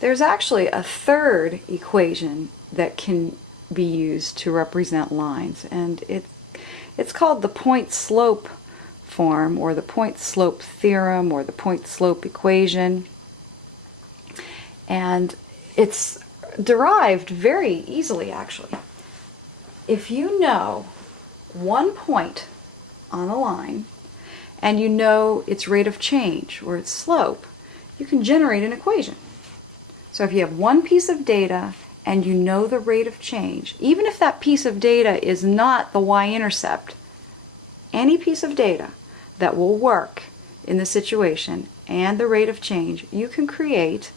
There's actually a third equation that can be used to represent lines, and it's called the point-slope form, or the point-slope theorem, or the point-slope equation. And it's derived very easily, actually. If you know one point on a line, and you know its rate of change, or its slope, you can generate an equation. So if you have one piece of data and you know the rate of change, even if that piece of data is not the y-intercept, any piece of data that will work in the situation and the rate of change, you can create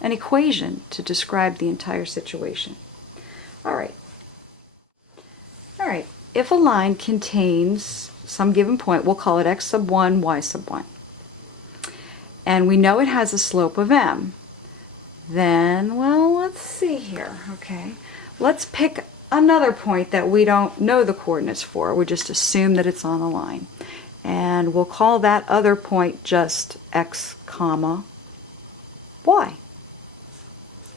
an equation to describe the entire situation. All right. If a line contains some given point, we'll call it x sub 1, y sub 1, and we know it has a slope of m, then, well, let's see here. Okay, let's pick another point that we don't know the coordinates for. We just assume that it's on a line, and we'll call that other point just x comma y.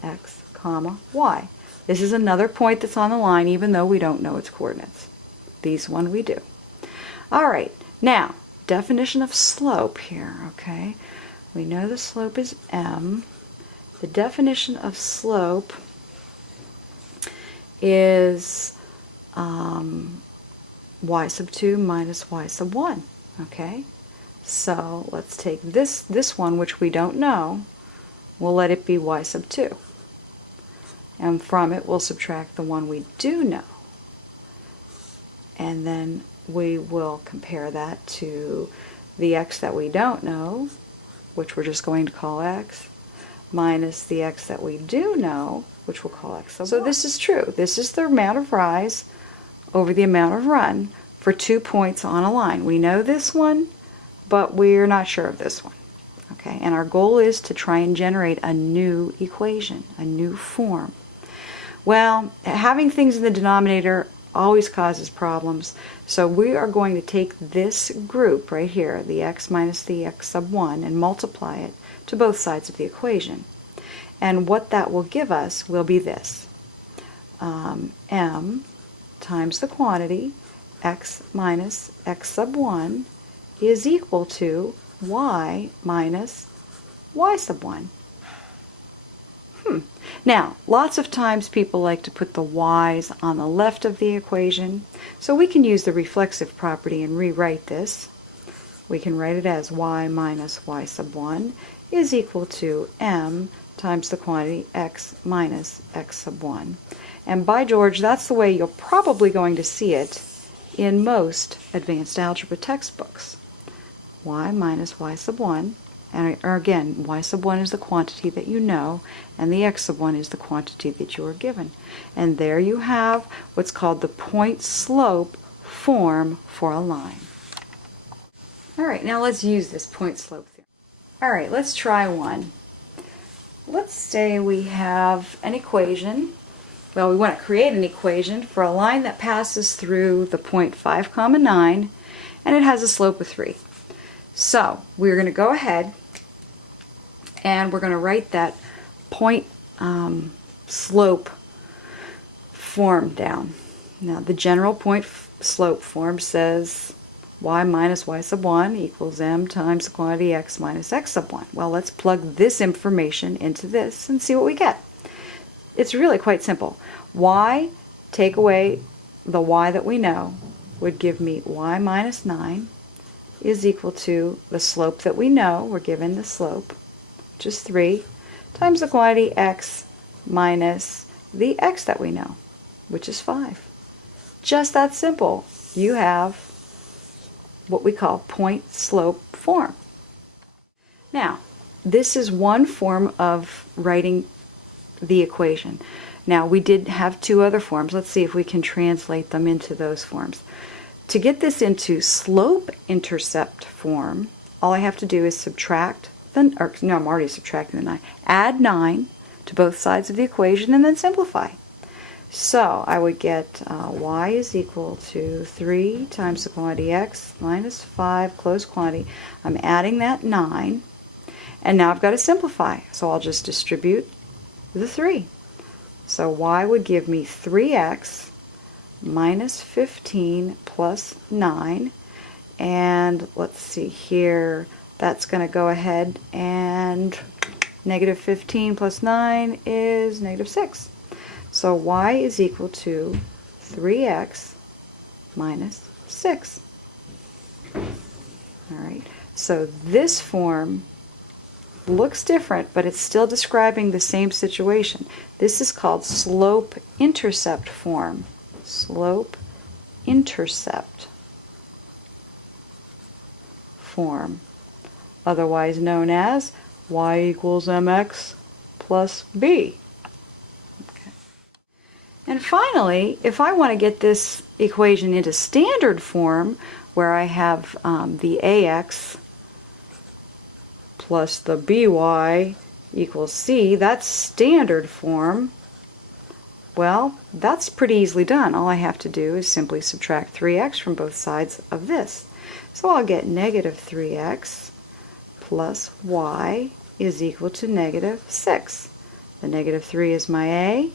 X comma y. This is another point that's on the line, even though we don't know its coordinates. These one we do. All right, now definition of slope here. Okay, we know the slope is m. The definition of slope is y sub 2 minus y sub 1. Okay, so let's take this one, which we don't know. We'll let it be y sub 2. And from it, we'll subtract the one we do know. And then we will compare that to the x that we don't know, which we're just going to call x, minus the x that we do know, which we'll call x sub 1. So this is true. This is the amount of rise over the amount of run for 2 points on a line. We know this one, but we're not sure of this one. Okay, and our goal is to try and generate a new equation, a new form. Well, having things in the denominator always causes problems, so we are going to take this group right here, the x minus the x sub 1, and multiply it to both sides of the equation. And what that will give us will be this. M times the quantity x minus x sub 1 is equal to y minus y sub 1. Now, lots of times people like to put the y's on the left of the equation, so we can use the reflexive property and rewrite this. We can write it as y minus y sub 1 is equal to m times the quantity x minus x sub 1. And by George, that's the way you're probably going to see it in most advanced algebra textbooks. Y minus y sub 1, and again, y sub 1 is the quantity that you know, and the x sub 1 is the quantity that you are given. And there you have what's called the point-slope form for a line. All right, now let's use this point-slope theorem. All right, let's try one. Let's say we have an equation. Well, we want to create an equation for a line that passes through the point 5, 9, and it has a slope of 3. So we're going to go ahead and we're going to write that point slope form down. Now the general point slope form says y minus y sub 1 equals m times the quantity x minus x sub 1. Well, let's plug this information into this and see what we get. It's really quite simple. Y, take away the y that we know, would give me y minus 9 is equal to the slope that we know. We're given the slope, which is 3, times the quantity x minus the x that we know, which is 5. Just that simple. You have what we call point-slope form. Now, this is one form of writing the equation. Now, we did have 2 other forms. Let's see if we can translate them into those forms. To get this into slope-intercept form, all I have to do is subtract I'm already subtracting the 9. Add 9 to both sides of the equation and then simplify. So I would get y is equal to 3 times the quantity x minus 5, closed quantity. I'm adding that 9. And now I've got to simplify. So I'll just distribute the 3. So y would give me 3x minus 15 plus 9. And let's see here, that's going to go ahead and negative 15 plus 9 is negative 6. So y is equal to 3x minus 6. All right, so this form looks different, but it's still describing the same situation. This is called slope-intercept form. Slope-intercept form, otherwise known as y equals mx plus b. Okay. And finally, if I want to get this equation into standard form, where I have the ax plus the by equals c, that's standard form. Well, that's pretty easily done. All I have to do is simply subtract 3x from both sides of this. So I'll get negative 3x plus y is equal to negative 6. The negative 3 is my a.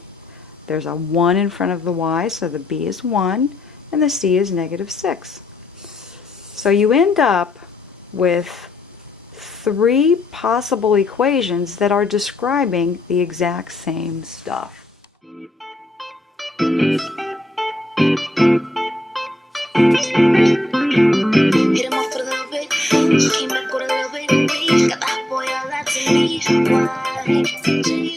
There's a 1 in front of the y, so the b is 1, and the c is negative 6. So you end up with 3 possible equations that are describing the exact same stuff. Hit 'em up for a little bit, came back with a little bit, got that boy all that's in me. Why?